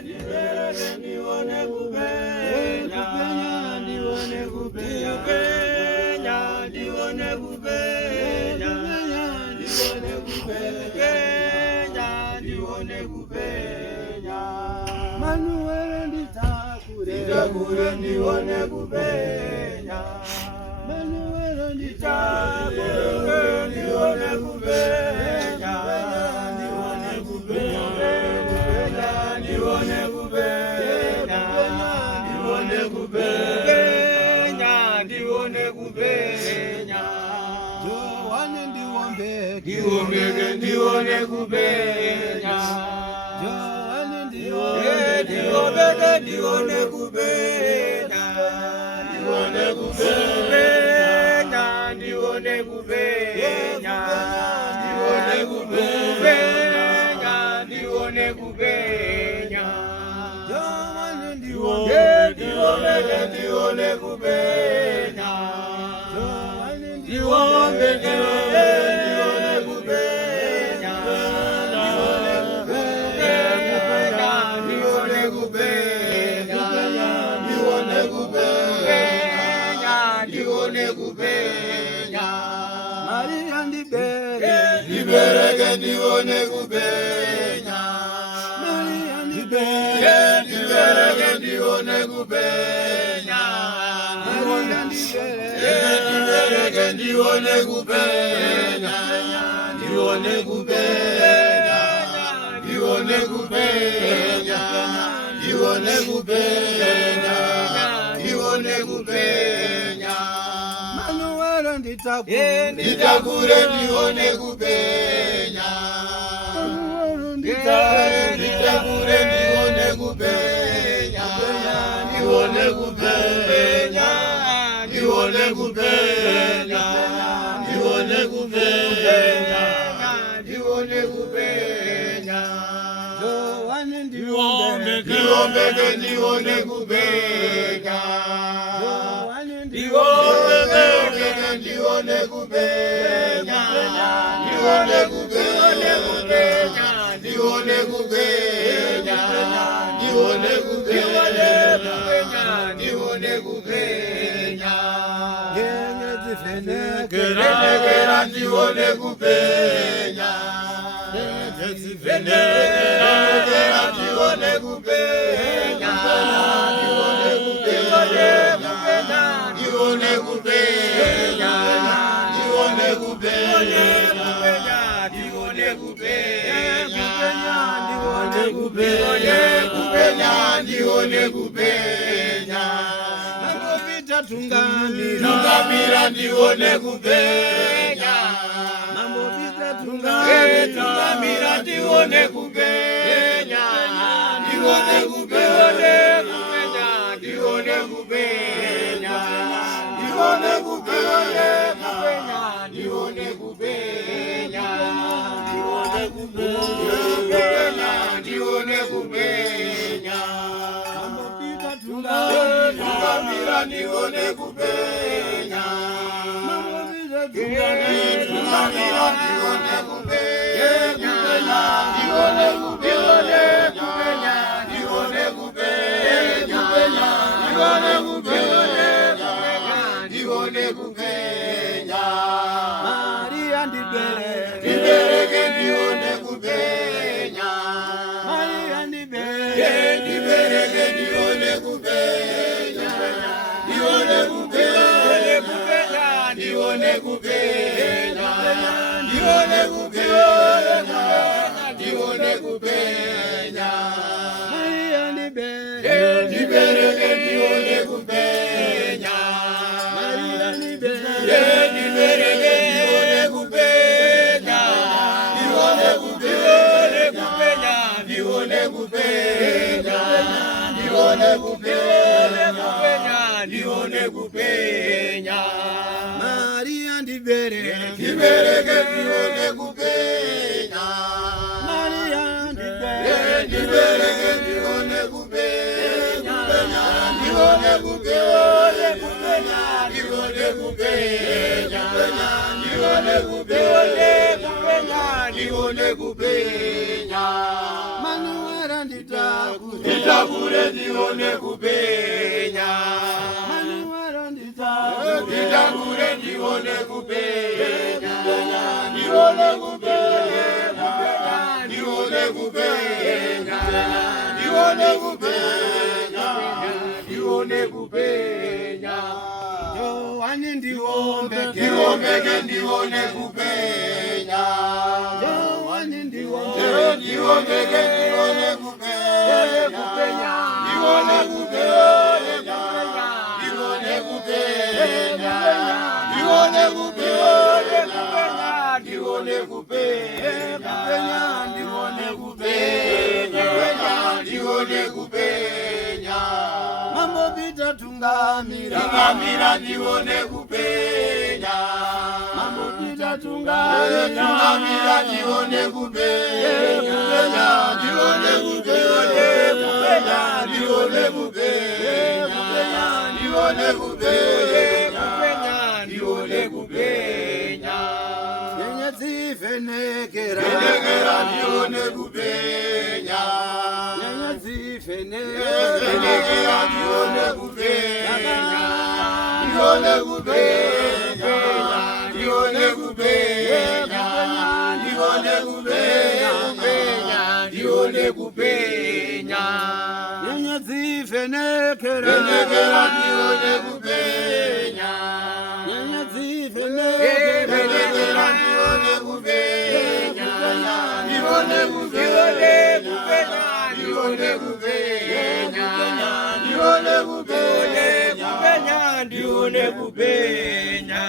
ndione kupenya, ndione kupenya, ndione kupenya, ndione kupenya, ndione kupenya. Manuel nditakure, ndione kupenya. Manuel nditakure, ndione kupenya, ndione kupenya, ndione kupenya, ndione kupenya, ndione kupenya. Joane ndiombeke, ndione kupenya. Joane ndiombeke, ndione kupenya, ndione kupenya, ndione kupenya, ndione kupenya, ndione kupenya. Joane ndiombeke, ndione kupenya. Joane ndiombeke, ndione kupenya, ndione kupenya, ndione kupenya, ndione kupenya, ndione kupenya. Maria ndibereke, ndione kupenya. Maria ndibereke, ndione kupenya. Maria ndibereke, ndione kupenya, ndione kupenya, ndione kupenya, ndione kupenya, ndione kupenya. Manuel nditakure, ndione kupenya. Nditakure, ndione kupenya, ndione kupenya, ndione kupenya, ndione kupenya, ndione kupenya. Joane ndiombeke, ndione kupenya. Joane ndiombeke, ndione kupenya, ndione kupenya, ndione kupenya, ndione kupenya, ndione kupenya. Kenekera ndione kupenya, kenekera ndione kupenya, ndione kupenya, ndione kupenya, ndione kupenya, ndione kupenya, ndione kupenya, ndione kupenya. Tungamira ndione kupenya. Mambo vita tungamira ndione kupenya. Ndione kupenya, ndione kupenya, ndione kupenya, ndione kupenya, ndione kupenya, ndione kupenya. Mambo vita tungamira ndione kupenya. Mambo vita tungamira ndione kupenya. Ndione kupenya, ndione kupenya, ndione kupenya, ndione kupenya. Maria ndibereke, ndione kupenya. Maria ndibereke, ndione kupenya, ndione kupenya, ndione kupenya, ndione kupenya, ndione kupenya. Maria ndibereke, ndione kupenya. Maria ndibereke, ndione kupenya, ndione kupenya, ndione kupenya, ndione kupenya, ndione kupenya. Maria ndibereke, ndione kupenya. Maria ndibereke, ndione kupenya, ndione kupenya, ndione kupenya, ndione kupenya, ndione kupenya. Manuel nditakure, nditakure ndione kupenya. Nditakure ndione kupenya. Ndione kupenya. Ndione kupenya. Ndione kupenya. Ndione kupenya. Wani ndiombeke ndione kupenya. Wani ndiombeke ndione kupenya. Ndione kupenya. Ndione kupenya. Ndione kupenya. Ndione kupenya. Ndione kupenya. Ndione kupenya. Mambo pita tungamira ndione kupenya. Mambo pita tungamira ndione kupenya. Ndione kupenya. Ndione kupenya. Ndione kupenya. Ndione kupenya. Yenye zifenekera ndione kupenya. Yenye zifenekera ndione kupenya. Ndione kupenya. Ndione kupenya. Ndione kupenya. Ndione kupenya. Yenye zifenekera ndione kupenya. Yenye zifenekera ndione kupenya. Ndione kupenya. Ndione kupenya. Ndione kupenya. Ndione kupenya.